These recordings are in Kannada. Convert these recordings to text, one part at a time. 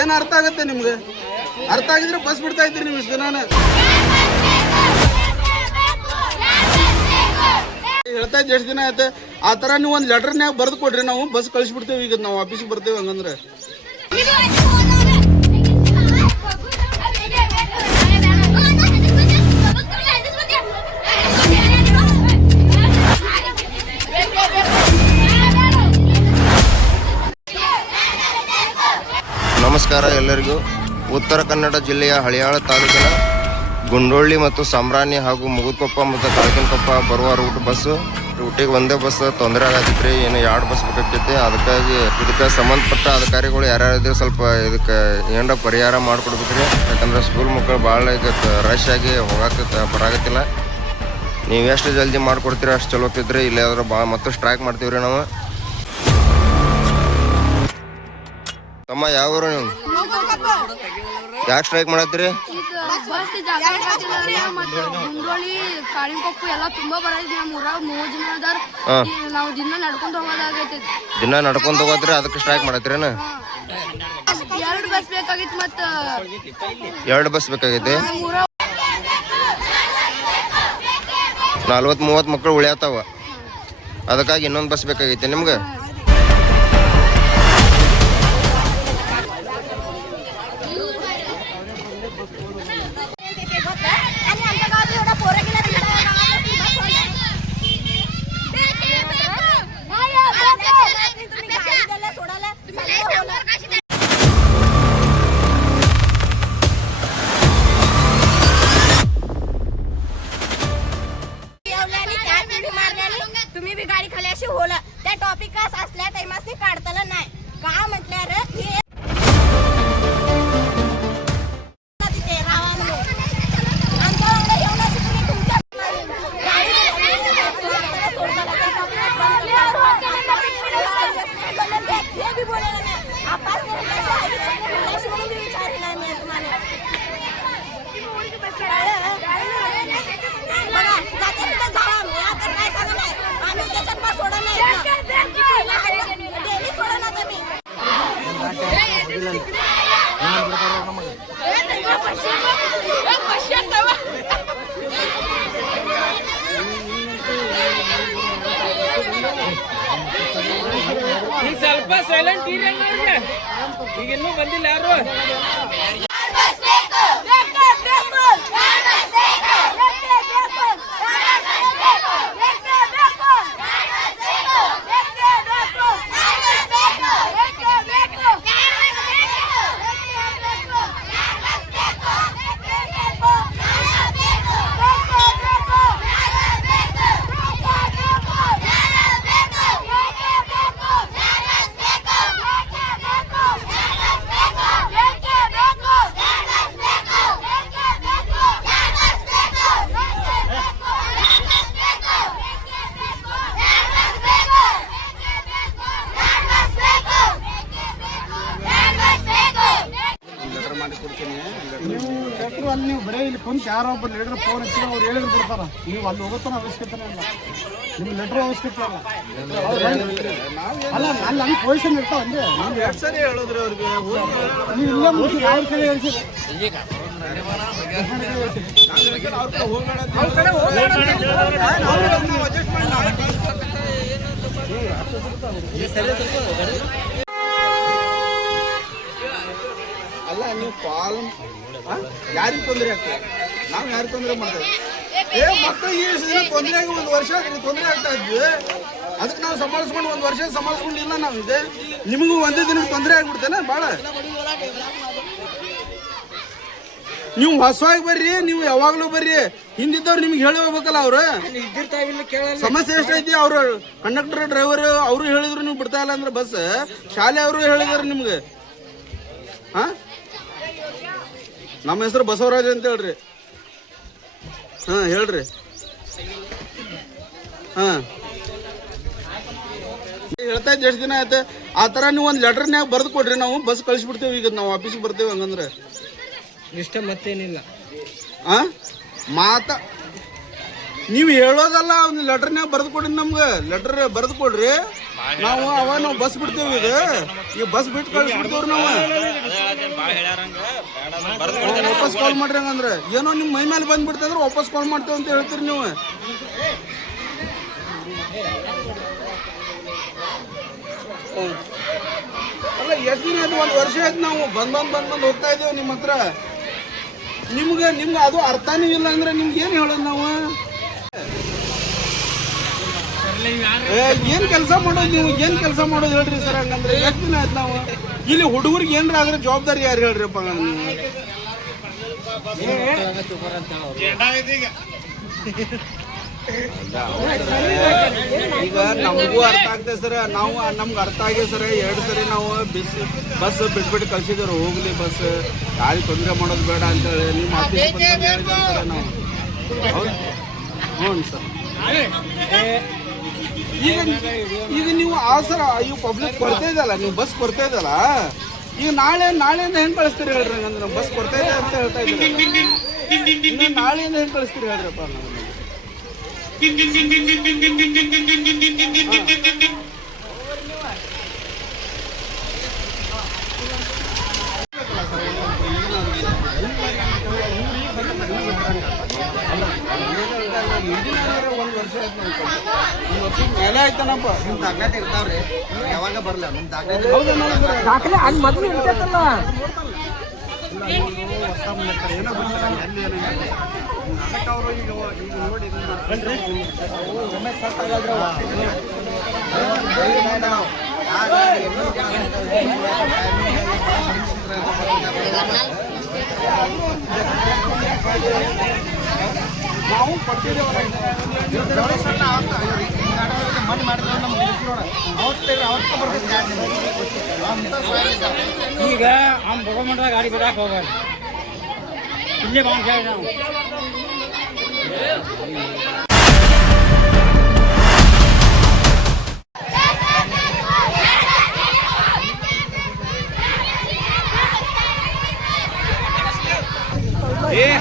ಏನು ಅರ್ಥ ಆಗುತ್ತೆ ನಿಮ್ಗೆ? ಅರ್ಥ ಆಗಿದ್ರೆ ಬಸ್ ಬಿಡ್ತಾ ಇದ್ರಿ ನೀವು ಇಷ್ಟು ದಿನ. ಹೇಳ್ತಾ ಇದ್ದು ಎಷ್ಟು ದಿನ ಆಯ್ತು. ಆ ಥರ ನೀವು ಒಂದು ಲೆಟರ್ನ್ಯಾಗ ಬರೆದು ಕೊಡ್ರಿ, ನಾವು ಬಸ್ ಕಳಿಸ್ಬಿಡ್ತೇವೆ. ಈಗ ನಾವು ಆಫೀಸಿಗೆ ಬರ್ತೇವೆ ಹಂಗಂದ್ರೆ. ನಮಸ್ಕಾರ ಎಲ್ಲರಿಗೂ. ಉತ್ತರ ಕನ್ನಡ ಜಿಲ್ಲೆಯ ಹಳಿಯಾಳ ತಾಲೂಕಿನ ಗುಂಡೋಳ್ಳಿ ಮತ್ತು ಸಾಮ್ರಾಣಿ ಹಾಗೂ ಮುಗುದ್ಕೊಪ್ಪ ಮತ್ತು ಕಾಳಕಿನಕೊಪ್ಪ ಬರುವ ರೂಟಿಗೆ ಒಂದೇ ಬಸ್ ತೊಂದರೆ ಆಗತ್ತಿತ್ರಿ. ಏನು 2 ಬಸ್ ಬೇಕಾಗ್ತೈತಿ. ಇದಕ್ಕೆ ಸಂಬಂಧಪಟ್ಟ ಅಧಿಕಾರಿಗಳು ಯಾರ್ಯಾರಿದ್ರೆ ಸ್ವಲ್ಪ ಇದಕ್ಕೆ ಏನಾರ ಪರಿಹಾರ ಮಾಡಿಕೊಡ್ಬೇಕ್ರಿ. ಯಾಕಂದ್ರೆ ಸ್ಕೂಲ್ ಮಕ್ಕಳು ಭಾಳ ಈಗ ರಶ್ ಆಗಿ ಬರಾಗತ್ತಿಲ್ಲ. ನೀವು ಎಷ್ಟು ಜಲ್ದಿ ಮಾಡಿಕೊಡ್ತೀರಿ ಅಷ್ಟು ಚಲೋ ಇದ್ರಿ. ಇಲ್ಲ ಆದ್ರೆ ಭಾಳ ಮತ್ತು ಸ್ಟ್ರೈಕ್ ಮಾಡ್ತೀವ್ರಿ ನಾವು. ತಮ್ಮ ಯಾವ ಊರು ನೀವು? ಯಾಕೆ ಸ್ಟ್ರೈಕ್ ಮಾಡತ್ತೀರಿ? ಗುಂಡೋಳಿ ಕಾಳಿಂಕೊಪ್ಪ ಎಲ್ಲ ತುಂಬಾ ಬರೈತಿ. ನಮ್ಮ ಊರಾಗ 3 ಜನ ಅದಾರ. ನಾವು ದಿನ ನಡ್ಕೊಂಡು ಹೋಗೋದಾಗೈತಿ. ದಿನ ನಡ್ಕೊಂಡ್ ಹೋಗೋದ್ರಿ, ಅದಕ್ಕೆ ಸ್ಟ್ರೈಕ್ ಮಾಡತ್ತೀರೇನ? 2 ಬಸ್ ಬೇಕಾಗಿತ್ತು. ಮತ್ತ 2 ಬಸ್ ಬೇಕಾಗೈತಿ. 40-30 ಮಕ್ಕಳು ಉಳಿಯತ್ತಾವ. ಅದಕ್ಕಾಗಿ ಇನ್ನೊಂದು ಬಸ್ ಬೇಕಾಗೈತಿ ನಿಮ್ಗೆ? तुम्ही बी गाडी खाली अशी होला त्या टॉपिकास असल्या टाइमास काढताना नाही का म्हटल्यार हे तिथे रावा म्हणून आमच्या वांगडा येऊन अशी तुम्ही तुमच्या हे बी बोलायला नाही. आपास म्हणून विचारले नाही मी तुम्हाला. बघा जाते तिथे जावा. मी आता काय सांगा नाही. आम्ही त्याच्यात बस सोडा नाही. डेली सोडा ना तुम्ही. ಈಗ ಸ್ವಲ್ಪ ಸೈಲೆಂಟ್ ಇರಂಗ. ಈಗ ಇನ್ನೂ ಬಂದಿಲ್ಲ ಯಾರು. ನೀವು ಬರೀ ಇಲ್ಲಿ ಕುಂತು ಯಾರೋ ಒಬ್ಬ ಲೀಡರ್ ಫೋನ್ ಹಚ್ಚಿದ್ರೆ ಅವ್ರು ಹೇಳಿದ್ರು ಬಿಡ್ತಾರ. ನೀವು ಅಲ್ಲಿ ಹೋಗೋತನ ಅವಶ್ಯಕತೆ ಇಲ್ಲ. ನಿಮ್ಗೆ ಲೆಟ್ರ್ ಅವಶ್ಯಕತೆ ಇಲ್ಲ. ಅಲ್ಲ ಅಲ್ಲಿ ಹಂಗೆ ಪೊಸಿಷನ್ ಇರ್ತಾವ ಅಂದೆ. ನೀವು 2 ಸರಿ ಹೇಳಿದ್ರಿ ಅವ್ರಿಗೆ. ನೀವು ಇಲ್ಲೇ ಮುಗಿಸಿ ಅವ್ರ ಕಡೆ ಹೇಳ್ಸಿರಿ. ಅಲ್ಲ ನೀವು ಕಾಲ್ ಯಾರಿಗೆ ತೊಂದರೆ ಆಗ್ತದೆ? ನಾವು ಯಾರಿಗೆ ತೊಂದರೆ ಮಾಡ್ತೇವೆ? ಮಕ್ಕಳಿಗೆ ಈ ದಿನ ತೊಂದರೆ ಆಗಿ 1 ವರ್ಷ ತೊಂದರೆ ಆಗ್ತಾ ಇದ್ವಿ. ಅದಕ್ಕೆ ನಾವು ಸಂಭಾಳಿಸ್ಕೊಂಡು 1 ವರ್ಷ ಸಂಭಾಳಿಸ್ಕೊಂಡಿಲ್ಲ ನಾವು. ಇದೆ ನಿಮಗೂ ಒಂದೇ ದಿನಕ್ಕೆ ತೊಂದರೆ ಆಗ್ಬಿಡ್ತೇನೆ ಭಾಳ. ನೀವು ಹೊಸವಾಗಿ ಬರ್ರಿ, ನೀವು ಯಾವಾಗಲೂ ಬರ್ರಿ. ಹಿಂದಿದ್ದವ್ರು ನಿಮ್ಗೆ ಹೇಳಿ ಹೋಗ್ಬೇಕಲ್ಲ. ಅವ್ರು ಸಮಸ್ಯೆ ಎಷ್ಟೈತಿ. ಅವರು ಕಂಡಕ್ಟರ್ ಡ್ರೈವರ್ ಅವರು ಹೇಳಿದ್ರು ನೀವು ಬಿಡ್ತಾ ಇಲ್ಲ ಅಂದ್ರೆ ಬಸ್. ಶಾಲೆ ಅವರು ಹೇಳಿದಾರೆ ನಿಮ್ಗೆ. ಹಾಂ, ನಮ್ಮ ಹೆಸರು ಬಸವರಾಜ್ ಅಂತ ಹೇಳ್ರಿ. ಹಾಂ ಹೇಳ್ರಿ. ಹಾಂ ಹೇಳ್ತಾ ಇದ್ದು ಎಷ್ಟು ದಿನ ಆಯ್ತು. ಆ ಥರ ನೀವು ಒಂದು ಲೆಟರ್ನ್ಯಾಗ ಬರೆದು ಕೊಡ್ರಿ, ನಾವು ಬಸ್ ಕಳಿಸ್ಬಿಡ್ತೇವೆ. ಈಗ ನಾವು ಆಫೀಸಿಗೆ ಬರ್ತೇವೆ ಹಂಗಂದ್ರೆ. ಇಷ್ಟ ಮತ್ತೇನಿಲ್ಲ. ನೀವು ಹೇಳೋದಲ್ಲ, ಒಂದು ಲೆಟರ್ನ್ಯಾಗ ಬರೆದು ಕೊಡ್ರಿ. ನಮ್ಗೆ ಲೆಟರ್ ಬರೆದು ಕೊಡ್ರಿ. ನಾವು ಬಸ್ ಬಿಡ್ತೇವೆ. ಈಗ ಬಸ್ ಬಿಟ್ಟು ಕಳಿಸ್ಬಿಡ್ತೇವ್ರಿ ನಾವು. ವಾಪಸ್ ಕಾಲ್ ಮಾಡ್ರಿ ಹಂಗಂದ್ರೆ ಏನೋ ನಿಮ್ಮ ಮೈ ಮೇಲೆ ಬಂದ್ಬಿಡ್ತಂದ್ರೆ ವಾಪಸ್ ಕಾಲ್ ಮಾಡ್ತೇವೆ ಅಂತ ಹೇಳ್ತೀರಿ ನೀವು. ಅಲ್ಲ ಎಷ್ಟು ದಿನ ಆಯ್ತು? 1 ವರ್ಷ ಆಯ್ತು ನಾವು ಬಂದ್ ಹೋಗ್ತಾ ಇದ್ದೇವೆ ನಿಮ್ಮ ಹತ್ರ. ನಿಮ್ಗೆ ಅದು ಅರ್ಥನೇ ಇಲ್ಲ ಅಂದ್ರೆ ನಿಮ್ಗೆ ಏನು ಹೇಳೋದು ನಾವು? ಏನ್ ಕೆಲಸ ಮಾಡೋದು ನೀವು? ಏನ್ ಕೆಲಸ ಮಾಡೋದು ಹೇಳ್ರಿ ಸರ್ ಹಂಗಂದ್ರೆ? ಎಷ್ಟು ದಿನ ಆಯ್ತು ನಾವು ಇಲ್ಲಿ? ಹುಡುಗರಿಗೆ ಏನ್ರ ಆದ್ರೆ ಜವಾಬ್ದಾರಿ ಯಾರು ಹೇಳ್ರಿಪ್ಪ ನೀವು? ಈಗ ನಮಗೂ ಅರ್ಥ ಆಗ್ತದೆ ಸರ್, ನಮ್ಗೆ ಅರ್ಥ ಆಗಿದೆ ಸರ್. 2 ಸರಿ ನಾವು ಬಸ್ ಬಿಟ್ಬಿಟ್ಟು ಕಳ್ಸಿದ್ರು, ಹೋಗ್ಲಿ ಬಸ್ ಯಾರಿಗೆ ತೊಂದರೆ ಮಾಡೋದು ಬೇಡ ಅಂತೇಳಿ ನಿಮ್ಮ ಆಫೀಸ್ ಸರ್ ನಾವು. ಹ್ಞೂ ಸರ್. ಈಗ ನೀವು ಸರ್ ಈಗ ಪಬ್ಲಿಕ್ ಕೊಡ್ತಾ ಇದಲ್ಲ, ನೀವು ಬಸ್ ಕೊಡ್ತಾ ಇದಲ್ಲ, ಈಗ ನಾಳೆಯಿಂದ ಹೆಂಗೆ ಕಳಿಸ್ತೀರಿ ಹೇಳ್ರಿ? ಹಂಗಂದ್ರೆ ನಾವು ಬಸ್ ಕೊಡ್ತಾ ಇದೆ ಅಂತ ಹೇಳ್ತಾ ಇದ್ದೀವಿ, ನಾಳೆಯಿಂದ ಹೆಂಗೆ ಕಳಿಸ್ತೀರಿ ಹೇಳ್ರಪ್ಪ? ಮೇಲೆ ಆಯ್ತಾನಪ್ಪ ನಿಮ್ ದಾಖಲೆ ಇರ್ತಾವ್ರಿ, ಯಾವಾಗ ಬರಲ್ಲ ನಿಮ್ ದಾಖಲೆ ಅಲ್ಲಿ ಮೊದಲು ಇರ್ತೈತಲ್ಲ. ಏನೋ ಅವರು ಈಗ ನೋಡಿ ನಾವು ಕೊಡ್ತಿದ್ದೇವೆ. ಈಗ ಅವ್ನು ಭಗವಂತ ಗಾಡಿ ಬಿಡಾಕ ಹೋಗಲ್ಲ, ಇಲ್ಲೇ ಬಾಂಡ್ ನಾವು.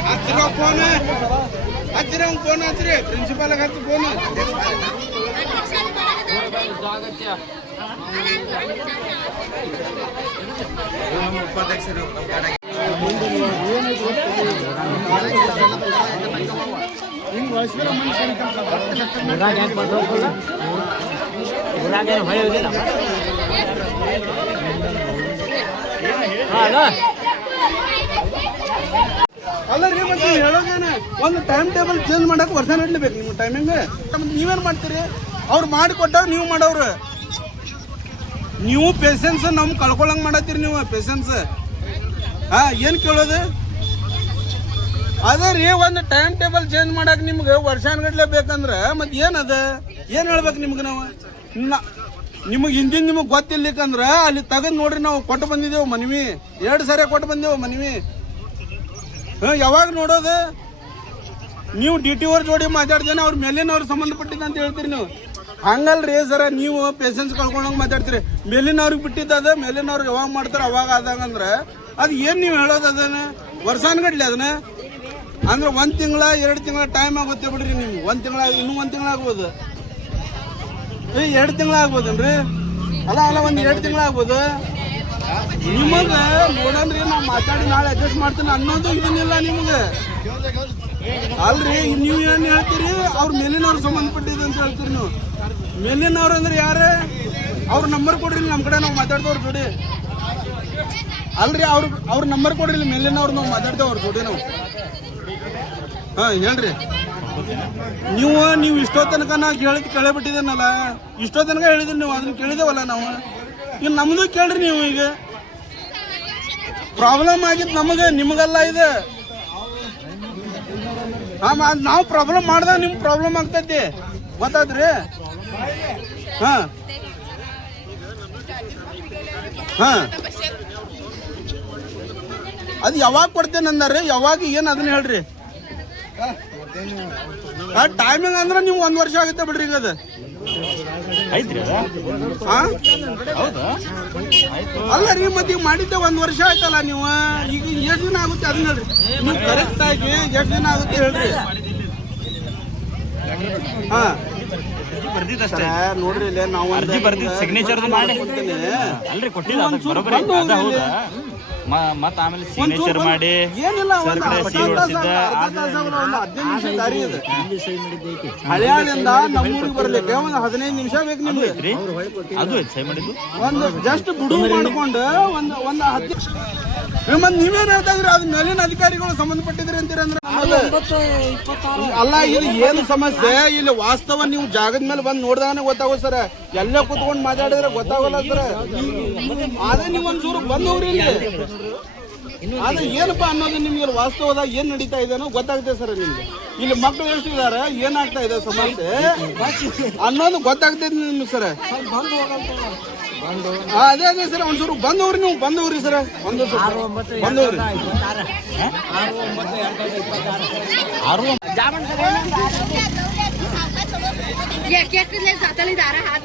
ಹಚ್ಚಿರೋ ಫೋನ್ ಹಚ್ಚಿರಿ ಪ್ರಿನ್ಸಿಪಾಲ್ ಹಚ್ಚಿ ಫೋನ್. ಉಪಾಧ್ಯಕ್ಷರು ಅಲ್ಲ ರೀ, ಮತ್ತೆ ಹೇಳೋದೇನ ಒಂದು ಟೈಮ್ ಟೇಬಲ್ ಚೇಂಜ್ ಮಾಡಕ್ಕೆ ವರ್ಷ ನಡ್ಲೇಬೇಕು ನಿಮ್ಮ ಟೈಮಿಂಗ್. ನೀವೇನು ಮಾಡ್ತೀರಿ? ಅವ್ರು ಮಾಡಿಕೊಟ್ಟಾಗ ನೀವು ಮಾಡೋರು. ನೀವು ಪೇಷನ್ಸ್ ನಮ್ಗೆ ಕಳ್ಕೊಳಂಗೆ ಮಾಡತ್ತೀರಿ ನೀವು ಪೇಷನ್ಸ್. ಏನು ಕೇಳೋದು? ಅದೇ ರೀ, ಒಂದು ಟೈಮ್ ಟೇಬಲ್ ಚೇಂಜ್ ಮಾಡಕ್ಕೆ ನಿಮ್ಗೆ ವರ್ಷಾನ್ಗಟ್ಲೆ ಬೇಕಂದ್ರೆ ಮತ್ತೆ ಏನದ? ಏನು ಹೇಳ್ಬೇಕು ನಿಮ್ಗೆ ನಾವು? ನಿಮಗೆ ಹಿಂದಿನ ನಿಮಗೆ ಗೊತ್ತಿರ್ಲಿಕ್ಕಂದ್ರೆ ಅಲ್ಲಿ ತೆಗೆದು ನೋಡ್ರಿ, ನಾವು ಕೊಟ್ಟು ಬಂದಿದ್ದೇವೆ ಮನವಿ, 2 ಸಾರಿ ಕೊಟ್ಟು ಬಂದೇವು ಮನವಿ. ಯಾವಾಗ ನೋಡೋದು? ನೀವು DTO ಅವ್ರ ಜೋಡಿ ಮಾತಾಡ್ತೇನೆ, ಅವ್ರ ಮೇಲಿನವ್ರು ಸಂಬಂಧಪಟ್ಟಿದ್ದ ಅಂತ ಹೇಳ್ತೀರಿ ನೀವು. ಹಂಗಲ್ರಿ ಸರ, ನೀವು ಪೇಷನ್ಸ್ ಕಳ್ಕೊಂಡಂಗೆ ಮಾತಾಡ್ತೀರಿ. ಮೇಲಿನವ್ರಿಗೆ ಬಿಟ್ಟಿದ್ದದ, ಮೇಲಿನವ್ರು ಯಾವಾಗ ಮಾಡ್ತಾರೆ ಅವಾಗ ಆದಂಗಂದ್ರೆ ಅದು ಏನು ನೀವು ಹೇಳೋದು? ಅದನ್ನ ವರ್ಷಾನ್ಗಡ್ಲಿ ಅದನ್ನ ಅಂದ್ರೆ 1 ತಿಂಗಳ 2 ತಿಂಗಳ ಟೈಮ್ ಆಗುತ್ತೆ ಬಿಡ್ರಿ ನಿಮ್ಗೆ. 1 ತಿಂಗಳ, ಇನ್ನೂ 1 ತಿಂಗಳ ಆಗ್ಬೋದು, 2 ತಿಂಗಳ ಆಗ್ಬೋದನ್ರಿ? ಅಲ್ಲ 1 2 ತಿಂಗಳ ಆಗ್ಬೋದು. ನಿಮಗೆ ನೋಡನ್ರಿ, ನಾವು ಮಾತಾಡಿ ನಾಳೆ ಅಡ್ಜಸ್ಟ್ ಮಾಡ್ತೀನಿ ಅನ್ನೋದು ಇದನ್ನಿಲ್ಲ ನಿಮ್ಗೆ. ಅಲ್ರಿ, ನೀವು ಏನು ಹೇಳ್ತೀರಿ? ಅವ್ರ ಮೇಲಿನವ್ರು ಸಂಬಂಧಪಟ್ಟಿದ್ದು ಅಂತ ಹೇಳ್ತೀರಿ ನೀವು. ಮೇಲಿನವ್ರು ಅಂದ್ರೆ ಯಾರೇ? ಅವ್ರ ನಂಬರ್ ಕೊಡ್ರಿ, ನಮ್ಮ ಕಡೆ ನಾವು ಮಾತಾಡ್ತೇವ್ರ ಜೋಡಿ. ಅಲ್ರಿ, ಅವ್ರ ನಂಬರ್ ಕೊಡ್ರಿ, ಮೇಲಿನವ್ರು ನಾವು ಮಾತಾಡ್ತೇವೆ ಅವ್ರ ಜೋಡಿ ನಾವು. ಹೇಳ್ರಿ. ನೀವು ಇಷ್ಟೋ ತನಕ ನಾ ಕೇಳಿಬಿಟ್ಟಿದ್ದೇನಲ್ಲ, ಇಷ್ಟೋ ತನಕ ಹೇಳಿದ್ರಿ ನೀವು, ಅದನ್ನ ಕೇಳಿದೇವಲ್ಲ ನಾವು. ಈಗ ನಮ್ದು ಕೇಳ್ರಿ ನೀವು. ಈಗ ಪ್ರಾಬ್ಲಮ್ ಆಗಿತ್ತು ನಮಗೆ, ನಿಮಗೆಲ್ಲ ಇದೆ. ನಾವು ಪ್ರಾಬ್ಲಮ್ ಮಾಡ್ದಾಗ ನಿಮ್ಗೆ ಪ್ರಾಬ್ಲಮ್ ಆಗ್ತೈತಿ, ಗೊತ್ತಾದ್ರಿ? ಅದು ಯಾವಾಗ ಕೊಡ್ತೇನೆ ಅಂದಾರ್ರಿ? ಯಾವಾಗ ಏನು ಅದನ್ನ ಹೇಳ್ರಿ. ಟೈಮಿಂಗ್ ಅಂದ್ರೆ ನೀವು 1 ವರ್ಷ ಆಗುತ್ತೆ ಬಿಡ್ರಿ. ಈಗ ಅದು ಅಲ್ಲ ರೀ, ಮತ್ತೆ ಈಗ ಮಾಡಿದ್ದೆ 1 ವರ್ಷ ಆಯ್ತಲ್ಲ ನೀವು. ಈಗ ಎಷ್ಟು ದಿನ ಆಗುತ್ತೆ ಅದನ್ನ ಹೇಳ್ರಿ. ನೀವು ಕರೆಕ್ಟ್ ಆಗಿ ಎಷ್ಟು ದಿನ ಆಗುತ್ತೆ ಹೇಳ್ರಿ. ನೋಡ್ರಿ, ಇಲ್ಲಿ ನಾವು ಸಿಗ್ನೇಚರ್ ಮತ್ತ ಆಮೇಲೆ ಸಿಗ್ನೇಚರ್ ಮಾಡಿ ಏನಿಲ್ಲ ಒಂದು ಸರ್ಕಡೆ ಅರ್ಧ ಸೀಲ್ ತಾಸು ಹೊಡ್ಸಿದ್ದ. ಅರ್ಧ ತಾಸು ಆಗಲ್ಲ, ಒಂದು 15 ನಿಮಿಷ ದಾರಿ ಇದೆ. ಹಳ್ಯಾಳಿಂದ ನಮ್ಮೂರಿಗೆ ಬರ್ಲಿಕ್ಕೆ ಒಂದು 15 ನಿಮಿಷ ಬೇಕು ನಿಮ್ಗೆ. ಐತ್ರಿ ಅದು ಐತಿ ಸಹಿ ಮಾಡಿದ್ದು. ಒಂದು ಜಸ್ಟ್ ಬಿಡುವು ಮಾಡ್ಕೊಂಡು ಒಂದು 10 ಮತ್ ನೀವೇನ್ ಹೇಳ್ತಾ ಇದ್ರಿ ಅದು ಮೇಲಿನ ಅಧಿಕಾರಿಗಳು ಸಂಬಂಧಪಟ್ಟಿದ್ರಿ ಅಂತೀರಿ ಅಂದ್ರೆ ಅಲ್ಲ, ಇದು ಏನು ಸಮಸ್ಯೆ ಇಲ್ಲಿ ವಾಸ್ತವ ನೀವು ಜಾಗದ ಮೇಲೆ ಬಂದು ನೋಡಿದಾಗನೇ ಗೊತ್ತಾಗೋ ಸರ್. ಎಲ್ಲೇ ಕುತ್ಕೊಂಡು ಮಾತಾಡಿದ್ರೆ ಗೊತ್ತಾಗಲ್ಲ ಸರ್. ಆದ್ರೆ ನೀವು ಒಂಚೂರು ಬಂದು ಹೋಗ್ರಿ ಇಲ್ಲಿ. ಆದ್ರೆ ಏನಪ್ಪ ಅನ್ನೋದು ನಿಮ್ಗೆ ವಾಸ್ತವದಾಗ ಏನ್ ನಡೀತಾ ಇದೆ ಅನ್ನೋ ಗೊತ್ತಾಗುತ್ತೆ ಸರ್ ನಿಮ್ಗೆ. ಇಲ್ಲಿ ಮಕ್ಕಳು ಎಷ್ಟು ಇದಾರೆ, ಏನಾಗ್ತಾ ಇದೆ ಸಮಸ್ಯೆ ಅನ್ನೋದು ಗೊತ್ತಾಗ್ತೈತೆ ನಿಮ್ಗೆ ಸರ್. ಅದೇ ಅದೇ ಸರ್, ಒಂಚೂರು ಬಂದವ್ರಿ ನೀವು ಬಂದವ್ರಿ ಸರ್, ಬಂದವ್ರಿ. जाताना दारा हात